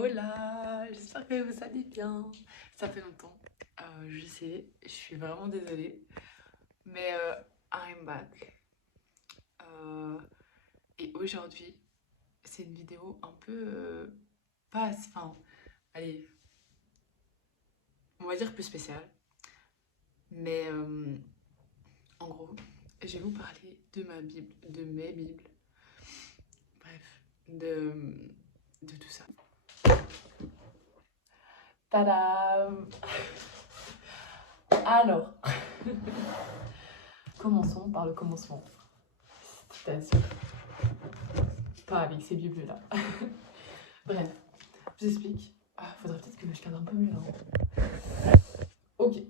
Hola, j'espère que vous allez bien. Ça fait longtemps, je sais, je suis vraiment désolée, mais I'm back. Euh, et aujourd'hui, c'est une vidéo un peu pas, enfin, allez, on va dire plus spéciale, mais en gros, je vais vous parler de ma Bible, de mes Bibles, bref, de tout ça. Tadam! Alors, commençons par le commencement. C'est-à-dire, pas avec ces bibles-là. Bref, je vous explique. Faudrait peut-être que je cadre un peu mieux là. Ok,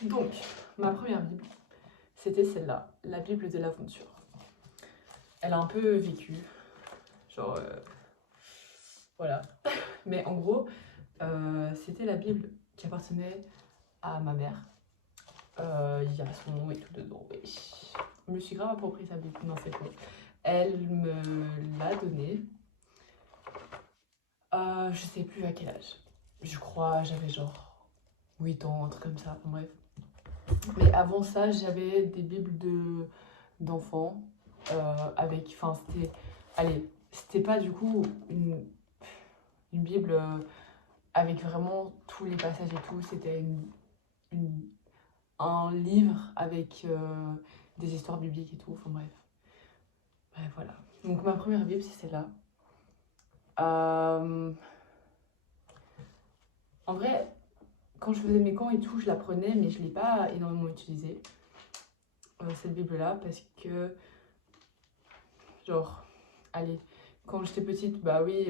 donc, ma première Bible, c'était celle-là, la Bible de l'aventure. Elle a un peu vécu, genre, voilà. Mais en gros, c'était la Bible qui appartenait à ma mère. Il y a son nom et tout dedans, oui. Je me suis grave approprié sa Bible, non c'est faux. Elle me l'a donnée, je sais plus à quel âge. Je crois j'avais genre 8 ans, un truc comme ça, enfin, bref. Mais avant ça, j'avais des bibles d'enfants avec, enfin c'était, allez, c'était pas du coup une bible avec vraiment tous les passages et tout, c'était un livre avec des histoires bibliques et tout, enfin bref. Bref, voilà. Donc ma première bible, c'est celle-là. En vrai, quand je faisais mes camps et tout, je la prenais, mais je ne l'ai pas énormément utilisée, cette bible-là, parce que, genre, allez, quand j'étais petite, bah oui,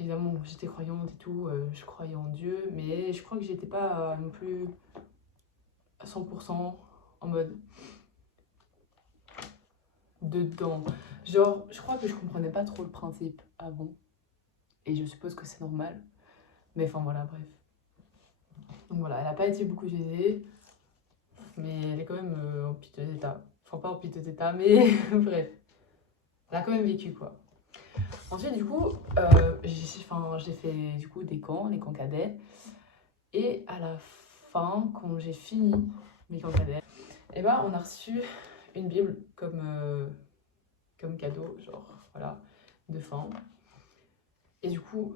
évidemment, j'étais croyante et tout, je croyais en Dieu, mais je crois que j'étais pas non plus à 100% en mode dedans. Genre, je crois que je comprenais pas trop le principe avant, et je suppose que c'est normal, mais enfin voilà, bref. Donc voilà, elle n'a pas été beaucoup utilisée, mais elle est quand même en piteux état. Enfin, pas en piteux état, mais bref. Elle a quand même vécu, quoi. Ensuite, du coup, j'ai fait du coup des camps, les camps cadets. Et à la fin, quand j'ai fini mes camps cadets, et ben, on a reçu une Bible comme cadeau, genre, voilà, de fin. Et du coup,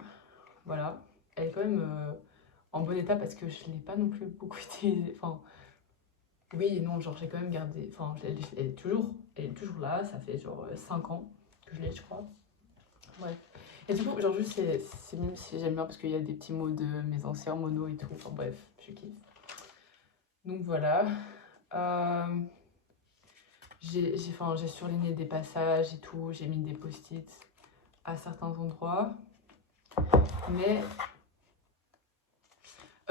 voilà, elle est quand même en bon état parce que je ne l'ai pas non plus beaucoup utilisée. Enfin, oui et non, genre, j'ai quand même gardé. Enfin, elle est toujours là, ça fait genre 5 ans que je l'ai, je crois. Ouais. Et du coup, genre, juste, même si j'aime bien parce qu'il y a des petits mots de mes anciens monos et tout. Enfin, bref, je kiffe. Donc voilà. J'ai surligné des passages et tout. J'ai mis des post-it à certains endroits. Mais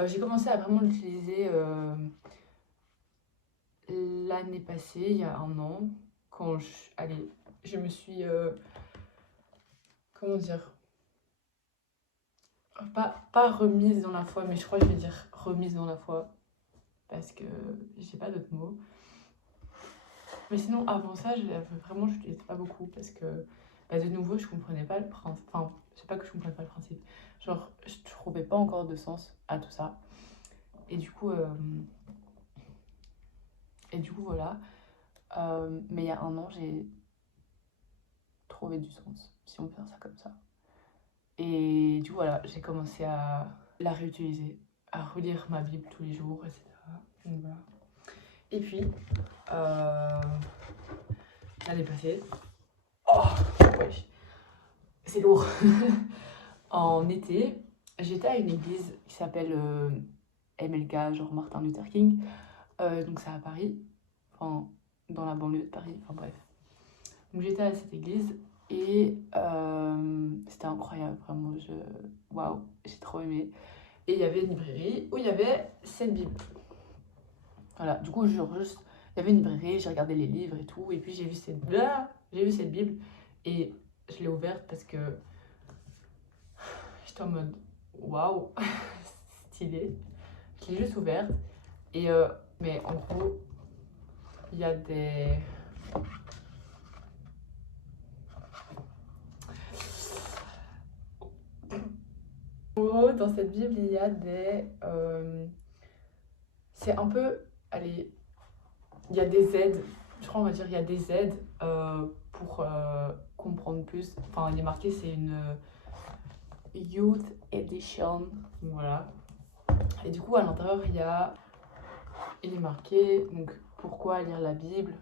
j'ai commencé à vraiment l'utiliser l'année passée, il y a un an. Quand je me suis. Comment dire? Pas remise dans la foi, mais je crois que je vais dire remise dans la foi. Parce que j'ai pas d'autres mots. Mais sinon, avant ça, vraiment, je l'utilisais pas beaucoup parce que, bah, de nouveau, je comprenais pas le principe. Enfin, c'est pas que je comprenais pas le principe. Genre, je trouvais pas encore de sens à tout ça. Et du coup, voilà. Mais il y a un an, j'ai trouvé du sens, si on peut faire ça comme ça. Et du coup, voilà, j'ai commencé à la réutiliser, à relire ma Bible tous les jours, etc. Donc voilà. Et puis, l'année passée, oh, ouais, c'est lourd. En été, j'étais à une église qui s'appelle MLK, genre Martin Luther King. Donc c'est à Paris, enfin dans la banlieue de Paris, enfin bref. Donc j'étais à cette église et c'était incroyable, vraiment. Waouh, j'ai trop aimé. Et il y avait une librairie où il y avait cette Bible. Voilà, du coup, genre juste, il y avait une librairie, j'ai regardé les livres et tout, et puis j'ai vu cette Bible et je l'ai ouverte parce que j'étais en mode waouh, stylé. Je l'ai juste ouverte et mais en gros, il y a des En gros, dans cette Bible, il y a des... c'est un peu... Allez, il y a des aides. Je crois on va dire il y a des aides pour comprendre plus. Enfin, il est marqué, c'est une Youth Edition. Voilà. Et du coup, à l'intérieur, il est marqué donc, pourquoi lire la Bible,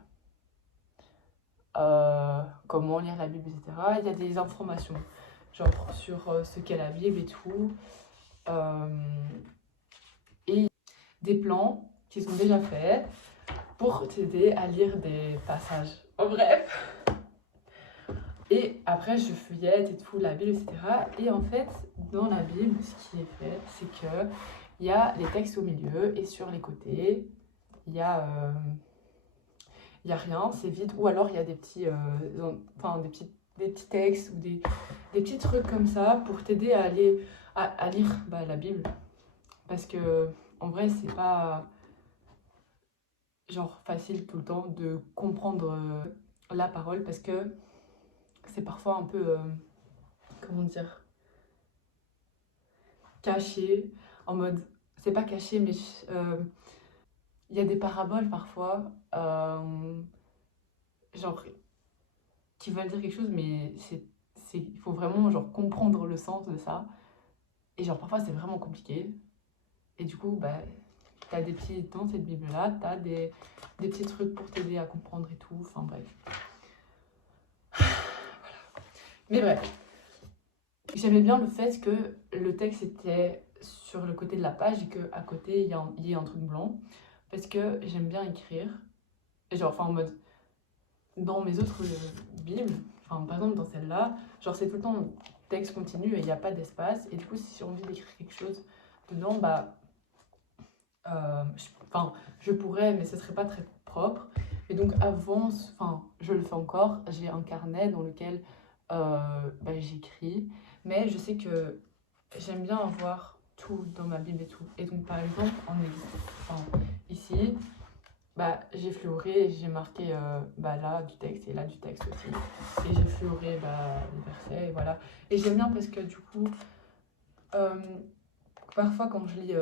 comment lire la Bible, etc. Il y a des informations, genre sur ce qu'est la Bible et tout. Et des plans qui sont déjà faits pour t'aider à lire des passages. En bref. Et après, je feuillette et tout, la Bible, etc. Et en fait, dans la Bible, ce qui est fait, c'est que il y a les textes au milieu et sur les côtés, il y a rien, c'est vide. Ou alors, il y a des petits, des petits textes ou des petits trucs comme ça pour t'aider à aller à lire la Bible. Parce que, en vrai, c'est pas genre facile tout le temps de comprendre la parole parce que c'est parfois un peu, comment dire, caché, en mode, c'est pas caché, mais il y a des paraboles parfois, genre, qui veulent dire quelque chose, mais il faut vraiment genre comprendre le sens de ça. Et genre, parfois, c'est vraiment compliqué. Et du coup, bah, t'as des petits, dans cette Bible-là, t'as des petits trucs pour t'aider à comprendre et tout, enfin bref. Mais bref, j'aimais bien le fait que le texte était sur le côté de la page et qu'à côté, il y ait un truc blanc. Parce que j'aime bien écrire. Et genre, enfin, en mode, dans mes autres Bibles, enfin, par exemple, dans celle-là, genre, c'est tout le temps texte continu et il n'y a pas d'espace. Et du coup, si j'ai envie d'écrire quelque chose dedans, bah, je pourrais, mais ce serait pas très propre. Et donc, enfin, je le fais encore, j'ai un carnet dans lequel j'écris. Mais je sais que j'aime bien avoir tout dans ma Bible et tout. Et donc, par exemple, ici, bah, j'ai fleuré et j'ai marqué là du texte et là du texte aussi. Et j'ai fleuré les versets et voilà. Et j'aime bien parce que du coup, parfois quand je lis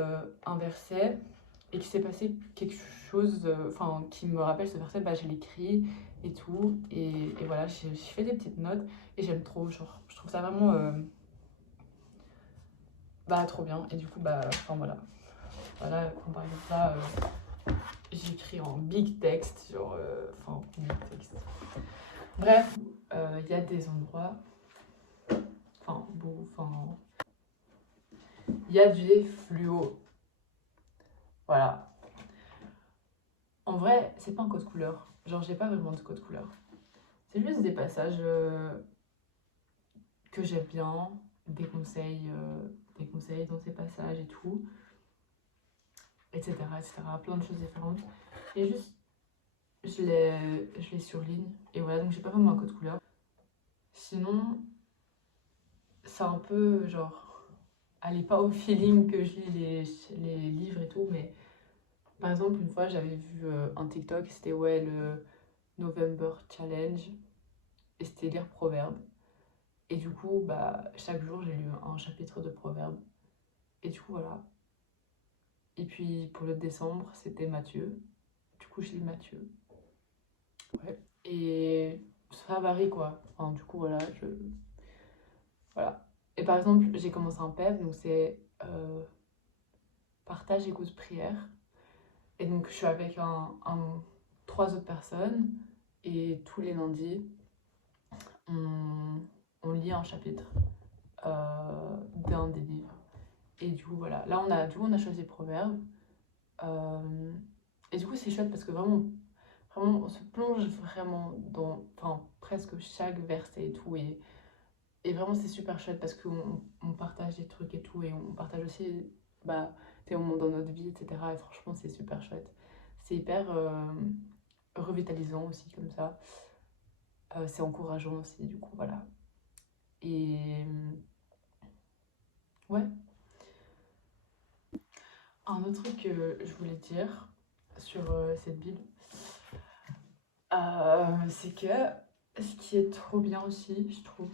un verset et qu'il s'est passé quelque chose qui me rappelle ce verset, bah, je l'écris et tout. Et voilà, je fais des petites notes et j'aime trop. Genre, je trouve ça vraiment trop bien. Et du coup, voilà. Voilà, comme par exemple là. J'écris en big text, big text. Bref, il y a des endroits, il y a du fluo. Voilà. En vrai, c'est pas un code couleur. Genre, j'ai pas vraiment de code couleur. C'est juste des passages que j'aime bien, des conseils dans ces passages et tout, etc., etc. Plein de choses différentes. Et juste, je les surligne. Et voilà, donc j'ai pas vraiment un code couleur. Sinon, c'est un peu genre. Allez, pas au feeling que je lis les livres et tout, mais par exemple, une fois j'avais vu un TikTok, c'était le November Challenge, et c'était lire Proverbes. Et du coup, chaque jour j'ai lu un chapitre de Proverbes. Et du coup, voilà. Et puis pour le décembre, c'était Matthieu. Du coup, je lis Matthieu. Ouais. Et ça varie quoi. Enfin, du coup, voilà, Voilà. Et par exemple, j'ai commencé un PEP, donc c'est partage, écoute, prière. Et donc, je suis avec trois autres personnes. Et tous les lundis, on lit un chapitre d'un des livres. Et du coup, voilà. Là, on a choisi Proverbes. Et du coup, c'est chouette parce que vraiment, on se plonge vraiment dans presque chaque verset et tout. Et vraiment, c'est super chouette parce qu'on partage des trucs et tout. Et on partage aussi des moments dans notre vie, etc. Et franchement, c'est super chouette. C'est hyper revitalisant aussi, comme ça. C'est encourageant aussi, du coup, voilà. Et ouais. Un autre truc que je voulais dire sur cette Bible, c'est que ce qui est trop bien aussi, je trouve,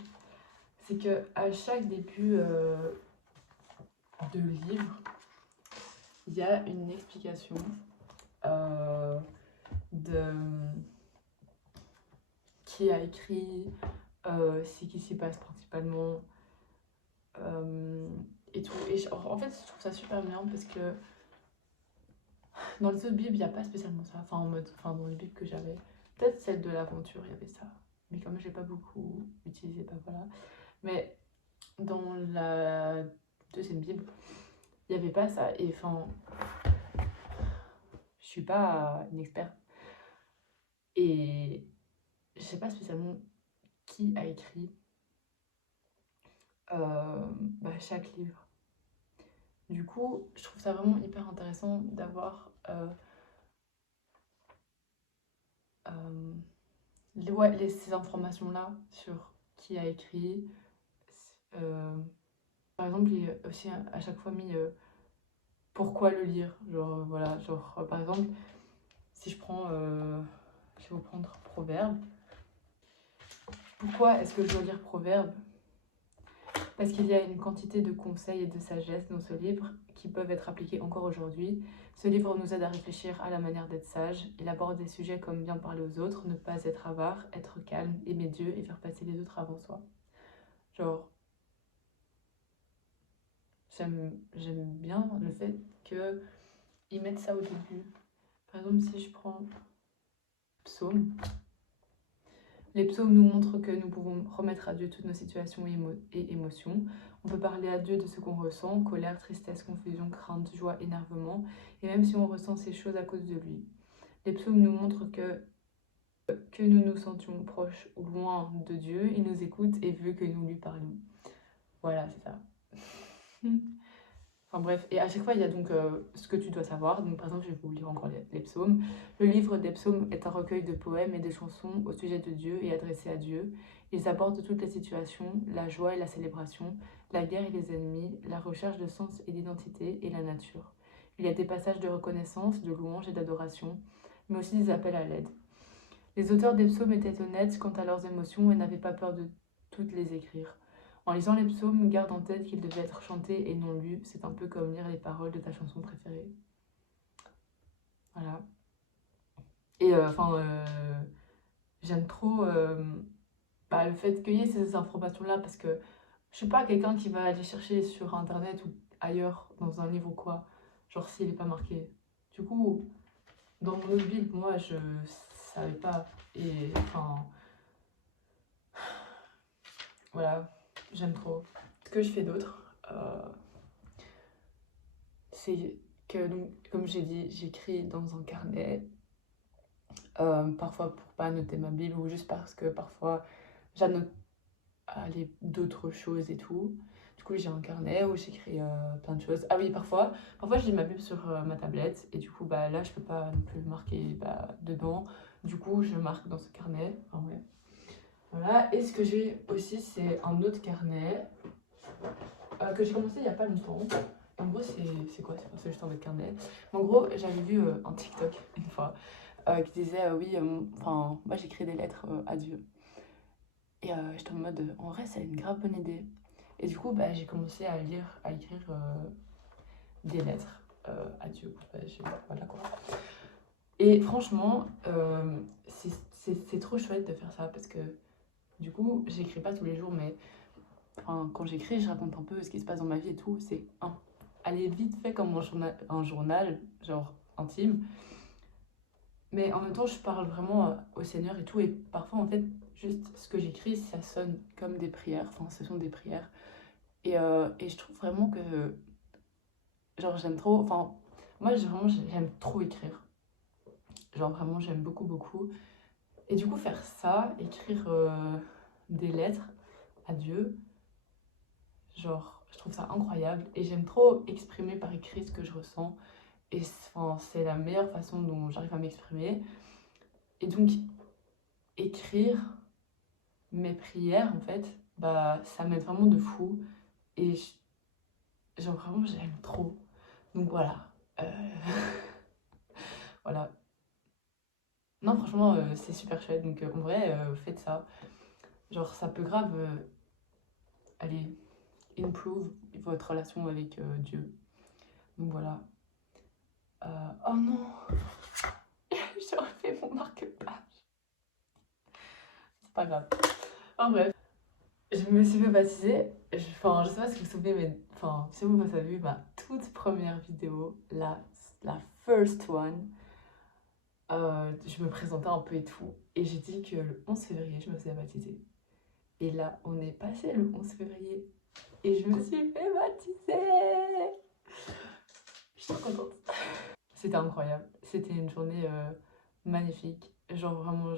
c'est que à chaque début de livre, il y a une explication de qui a écrit, ce qui s'y passe principalement, et tout. Et en fait, je trouve ça super bien parce que dans les autres Bibles, il n'y a pas spécialement ça. Enfin, dans les Bibles que j'avais, peut-être celle de l'aventure, il y avait ça. Mais comme je l'ai pas beaucoup utilisé, bah voilà. Mais dans la deuxième Bible, il n'y avait pas ça. Et enfin, je suis pas une experte. Et je sais pas spécialement qui a écrit chaque livre. Du coup, je trouve ça vraiment hyper intéressant d'avoir ces informations-là sur qui a écrit. Par exemple, il est aussi à chaque fois mis pourquoi le lire. Genre, voilà, genre, par exemple, si je prends, je vais vous prendre Proverbe. Pourquoi est-ce que je dois lire Proverbe? Parce qu'il y a une quantité de conseils et de sagesse dans ce livre qui peuvent être appliqués encore aujourd'hui. Ce livre nous aide à réfléchir à la manière d'être sage. Il aborde des sujets comme bien parler aux autres, ne pas être avare, être calme, aimer Dieu et faire passer les autres avant soi. Genre, j'aime bien le fait qu'ils mettent ça au début. Par exemple, si je prends Psaume, les psaumes nous montrent que nous pouvons remettre à Dieu toutes nos situations et émotions. On peut parler à Dieu de ce qu'on ressent, colère, tristesse, confusion, crainte, joie, énervement, et même si on ressent ces choses à cause de lui. Les psaumes nous montrent que nous nous sentions proches ou loin de Dieu, il nous écoute et veut que nous lui parlions. Voilà, c'est ça. Enfin bref, et à chaque fois, il y a donc ce que tu dois savoir. Donc par exemple, je vais vous lire encore les psaumes. Le livre des psaumes est un recueil de poèmes et de chansons au sujet de Dieu et adressés à Dieu. Ils abordent toutes les situations, la joie et la célébration, la guerre et les ennemis, la recherche de sens et d'identité et la nature. Il y a des passages de reconnaissance, de louange et d'adoration, mais aussi des appels à l'aide. Les auteurs des psaumes étaient honnêtes quant à leurs émotions et n'avaient pas peur de toutes les écrire. En lisant les psaumes, garde en tête qu'ils devaient être chantés et non lus. C'est un peu comme lire les paroles de ta chanson préférée. Voilà. Et j'aime trop le fait qu'il y ait ces informations-là parce que je suis pas quelqu'un qui va aller chercher sur internet ou ailleurs dans un livre ou quoi. Genre s'il n'est pas marqué. Du coup, dans mon autre Bible, moi je savais pas. Et enfin, voilà, j'aime trop. Ce que je fais d'autre, c'est que, donc, comme j'ai dit, j'écris dans un carnet, parfois pour pas noter ma Bible ou juste parce que parfois j'annote d'autres choses et tout. Du coup, j'ai un carnet où j'écris plein de choses. Ah oui, parfois je lis ma Bible sur ma tablette et du coup, bah, là, je peux pas non plus marquer dedans. Du coup, je marque dans ce carnet. Enfin, ouais. Voilà. Et ce que j'ai aussi, c'est un autre carnet que j'ai commencé il y a pas longtemps. En gros, c'est quoi? C'est juste un autre carnet. En gros, j'avais vu un TikTok une fois qui disait oui, enfin, moi j'écris des lettres à Dieu. Et j'étais en mode, en vrai, c'est une grave bonne idée. Et du coup, bah, j'ai commencé à écrire des lettres à Dieu. Voilà quoi. Et franchement, c'est trop chouette de faire ça parce que du coup, j'écris pas tous les jours, mais quand j'écris, je raconte un peu ce qui se passe dans ma vie et tout. C'est aller vite fait comme un journal, genre intime. Mais en même temps, je parle vraiment au Seigneur et tout. Et parfois, en fait, juste ce que j'écris, ça sonne comme des prières. Enfin, ce sont des prières. Et je trouve vraiment que, genre, j'aime trop. Enfin, moi, j'aime trop écrire. Genre, vraiment, j'aime beaucoup, beaucoup. Et du coup, faire ça, écrire des lettres à Dieu, genre, je trouve ça incroyable. Et j'aime trop exprimer par écrit ce que je ressens. Et c'est la meilleure façon dont j'arrive à m'exprimer. Et donc, écrire mes prières, en fait, bah, ça m'aide vraiment de fou. Et genre, vraiment, j'aime trop. Donc voilà. Voilà. Non, franchement, c'est super chouette. Donc en vrai, faites ça. Genre, ça peut grave aller improve votre relation avec Dieu. Donc voilà. Oh non, j'ai refait mon marque-page. C'est pas grave. En bref, je me suis fait baptiser. Enfin, je sais pas si vous vous souvenez, mais enfin, si vous avez vu ma toute première vidéo, la first one, je me présentais un peu et tout. Et j'ai dit que le 11 février, je me faisais baptiser. Et là, on est passé le 11 février. Et je me suis fait baptiser. Je suis trop contente. C'était incroyable. C'était une journée magnifique. Genre vraiment,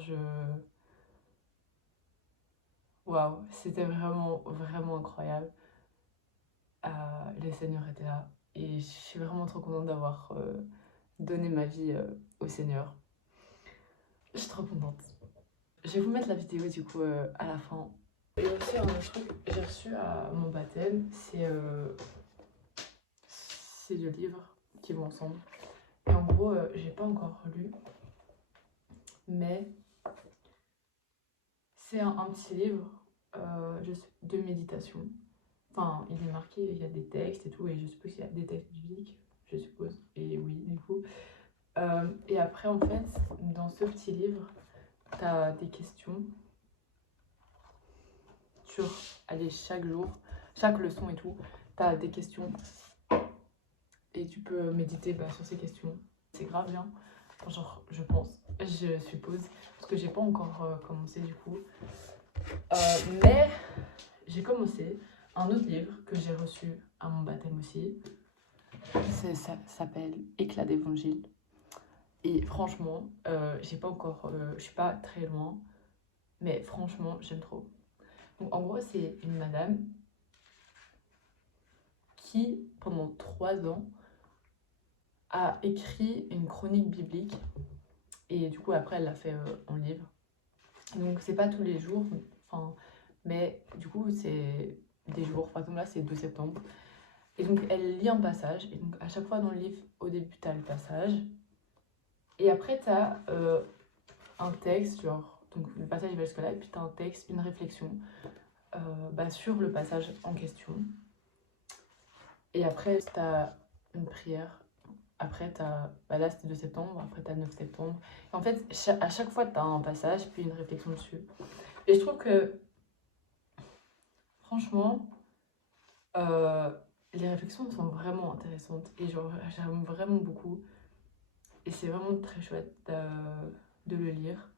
waouh, c'était vraiment, vraiment incroyable. Le Seigneur était là. Et je suis vraiment trop contente d'avoir donné ma vie au Seigneur. Je suis trop contente. Je vais vous mettre la vidéo du coup à la fin. Et aussi un autre truc que j'ai reçu à mon baptême, c'est deux livres qui vont ensemble. Et en gros, j'ai pas encore lu, mais c'est un petit livre de méditation. Enfin, il est marqué, il y a des textes et tout, et je suppose qu'il y a des textes bibliques, je suppose, et oui, du coup. Et après, en fait, dans ce petit livre, t'as des questions sur, allez, chaque jour, chaque leçon et tout, t'as des questions, et tu peux méditer sur ces questions. C'est grave bien, genre, je pense, je suppose, parce que j'ai pas encore commencé du coup. Mais j'ai commencé un autre livre que j'ai reçu à mon baptême aussi. Ça s'appelle Éclat d'évangile. Et franchement, j'ai pas encore, je suis pas très loin, mais franchement, j'aime trop. Donc en gros, c'est une madame qui, pendant 3 ans, a écrit une chronique biblique. Et du coup, après, elle l'a fait en livre. Donc c'est pas tous les jours, enfin, mais du coup, c'est des jours. Par exemple, là, c'est 2 septembre. Et donc, elle lit un passage. Et donc, à chaque fois dans le livre, au début, tu as le passage. Et après, tu as un texte, genre, donc le passage il va jusque là. Et puis, tu as un texte, une réflexion sur le passage en question. Et après, tu as une prière. Après, tu as. Là, c'était 2 septembre. Après, tu as 9 septembre. Et en fait, à chaque fois, tu as un passage, puis une réflexion dessus. Et je trouve que, franchement, les réflexions sont vraiment intéressantes et j'aime vraiment beaucoup. Et c'est vraiment très chouette de le lire.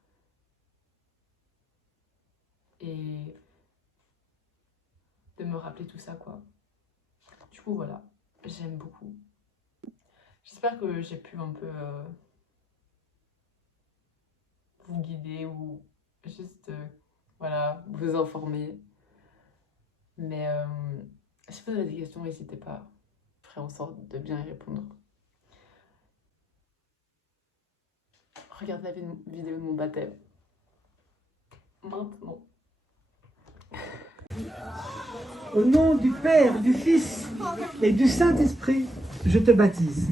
Et de me rappeler tout ça, quoi. Du coup, voilà, j'aime beaucoup. J'espère que j'ai pu un peu vous guider ou juste, voilà, vous informer. Mais si vous avez des questions, n'hésitez pas. Je ferai en sorte de bien y répondre. Regardez la vidéo de mon baptême. Maintenant. Au nom du Père, du Fils et du Saint-Esprit, je te baptise.